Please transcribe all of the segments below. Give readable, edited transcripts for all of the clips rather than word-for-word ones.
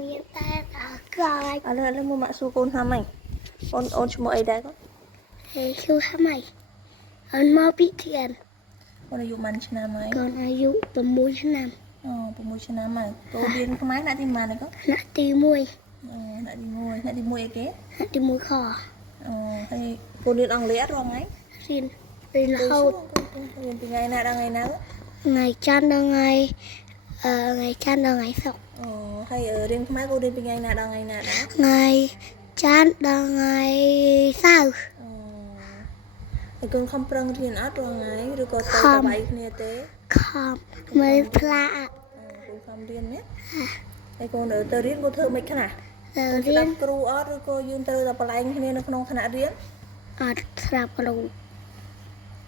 មានតែក្រោយ ឥឡូវមកម៉ាក់សួរកូនថាម៉េចអូនឈ្មោះអីដែរកូន ហើយឈ្មោះថាម៉េចអូនមកពីធាន កូនអាយុប៉ុន្មានឆ្នាំហើយក ូនអាយុ6ឆ្នាំ អូ6ឆ្នាំហើយកូនរៀនខ្មែរណាក់ទីប៉ុន្មានហើយកូន ថ្នាក់ទី1 អូណាក់ទី1ណាក់ទី1អីគេ ថ្នាក់ទី1ខ អូហើយកូនរៀនអង់គ្លេសអត់រាល់ថ្ងៃ រៀនរហូត រៀនពីថ្ងៃណាដល់ថ្ងៃណា ថ្ងៃច័ន្ទដល់ថ្ងៃច័ន្ទដល់ថ្ងៃសុក្រ អូហើយរៀនខ្មែរកូនរៀនពីថ្ងៃណាដល់ថ្ងៃណាដែរ ថ្ងៃច័ន្ទដល់ថ្ងៃសៅរ៍ អូហើយកូនខំប្រឹងរៀនអត់រាល់ថ្ងៃឬក៏ទៅតែបាយគ្នាទេ ខំមើលផ្លាក កូនខំរៀនណាហើយកូនទៅរៀនកូនធ្វើមិនខ្លះ ទៅ រៀ រៀ ន ន គ្រូអត់ឬក៏យើងទៅតែបលែងគ្នានៅក្នុងថ្នាក់រៀន អត់ស្ដាប់គ្រូ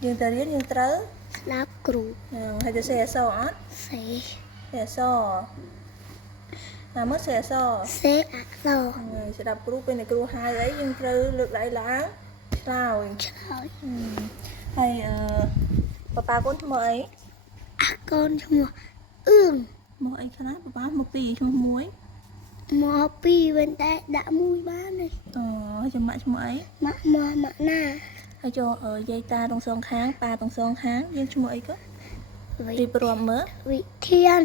យើងទៅរៀនយើងត្រូវ ស្ដាប់គ្រូ ហើយទៅសេអសអត់ សេ សេអសតាមមកសេអស សេអក្សរ ស្ដាប់គ្រូពេលអ្នកគ្រូហៅអីយើងត្រូវលើកដៃឡើងឆ្លើយ ឆ្លើយ ហើយប៉ាប៉ាកូនឈ្មោះអី អាកូនឈ្មោះអឿង ឈ្មោះអីខ្លះប៉ាប៉ាឈ្មោះពីរឈ្មោះមួយ មកពីវិញតែដាក់មួយបានទេ ហើយចាំម៉ាក់ឈ្មោះអី ម៉ាក់ណា ហើយចូលយាយតាទាំងសងខាងប៉ាទាំងសងខាងយើងឈ្មោះអីក៏រៀបរាប់មើល វិធាន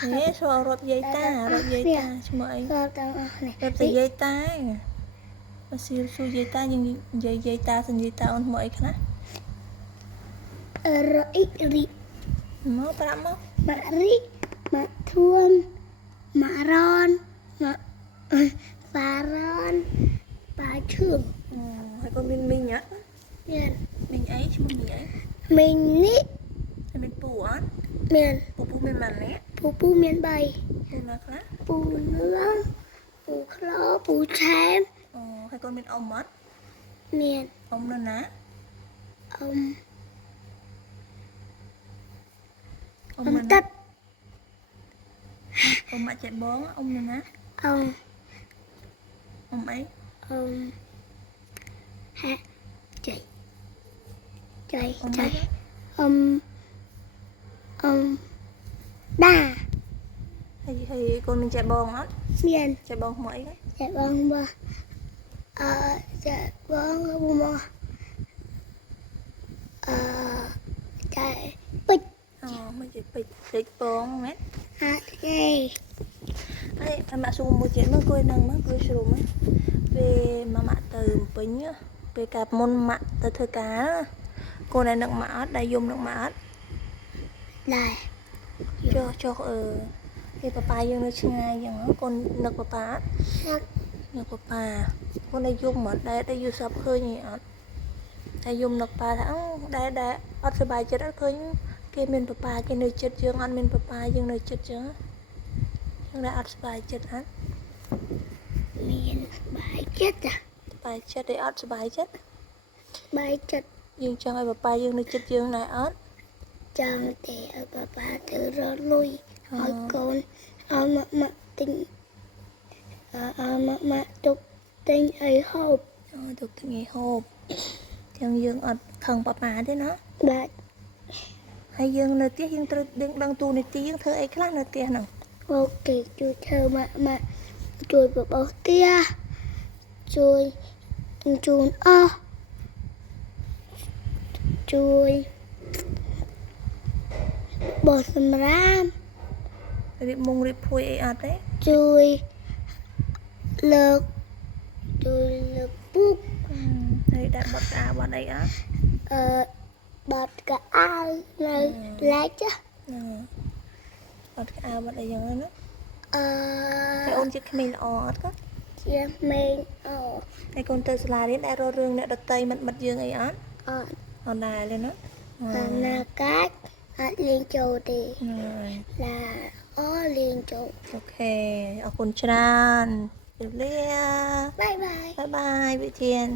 ហេសួររាប់យាយតាឈ្មោះអី រាប់ទាំងអស់នេះ រាប់តែយាយតាបើសួរយាយតាយើងនិយាយយាយតាសញ្ញាតាអូនឈ្មោះអីខ្លះ រអ៊ីរី មកប្រាប់មក ម៉ាក់រីម៉ាក់ធួនម៉ាក់រ៉នម៉ាក់ហ្វារ៉នប៉ាឈឿង ហើយកូនមានមីងអត់ មាន មីងអីឈ្មោះមីងអី មីងនេះ ហើយមានពូអត់ មាន ពូមានម៉ាក់នេះ ពូមាន3 ពូណាខ្លះ ពូនឿងពូក្លោពូឆែម ហើយកូនមានអ៊ំអត់ មាន អ៊ំនៅណា អ៊ំទឹក អ៊ំម៉ាក់ចេះបងអ៊ំនៅណា អ៊ំ អ៊ំអី ហាចៃអ៊ំដា ហើយកូនមានចេះបងអត់ មាន ចេះបងឈ្មោះអីគេ ចាបងបើចាបងមកចាពេជ្រ មិនចេះពេជ្របងមែន អាចទេ ហើយម៉ាក់សួរមួយទៀតមើលគួយនឹងមើលគួយស្រួលមើលពេលម៉ាក់ទៅពេញពេលកាលមុនម៉ាក់ទៅធ្វើការកូនឯនឹកម៉ាក់អត់ដែលយំនឹកម៉ាក់អត់ ដែរ ចុះពេលប៉ាប៉ាយើងនៅឆ្ងាយអញ្ចឹងកូននឹកប៉ាប៉ាអត់ ហាក់ នឹកប៉ាប៉ាកូនឯយំអត់ដែលយូរសពឃើញអត់តែយំនឹកប៉ាថាដែលអត់សប្បាយចិត្តអត់ឃើញគេមានប៉ាប៉ាគេនៅចិត្តយើងអត់មានប៉ាប៉ាយើងនៅចិត្តចឹងយើងដែលអត់សប្បាយចិត្តអត់ មានបាយចិត្ត សប្បាយចិត្តទេអត់សប្បាយចិត្ត បាយចិត្ត យើងចង់ឲ្យប៉ាប៉ាយើងនៅចិត្តយើងដែរអត់ ចង់តែឲ្យប៉ាទៅរកលុយឲ្យកូនឲ្យម៉ាក់ទិញឲ្យម៉ាក់ទុកទិញអីហូប ទុកថ្ងៃហូបចឹងយើងអត់ខឹងប៉ាប៉ាទេណា បាទ ហើយយើងនៅផ្ទះយើងត្រូវដឹងទូនីតិយើងធ្វើអីខ្លះនៅផ្ទះហ្នឹង អូខេជួយធ្វើម៉ាក់ជួយបបោសផ្ទះជួយជូនអស់ជួយបោះសម្រាម រៀបមុងរៀបភួយអីអត់ទេ ជួយលើកពុក ហើយដាក់បត់ក្អាវបត់អីអត់ បាត់កៅអៅនៅឡាច់ បត់ក្អាវបត់អីយ៉ាងហ្នឹងណា អឺ ហើយអូនជាក្មេងល្អអត់ក៏ ជាមេងអូ ហើយកូនទៅសាលារៀនដែលរករឿងអ្នកដតីមិត្តយើងអីអត់ អត់ អត់ដែរទេណា ណាកាច់អត់លេងចូលទេ ហើយ ឡាអូលេងចូល អូខេអរគុណច្រើនជម្រាបលា បាយបាយ បាយបាយវិធាន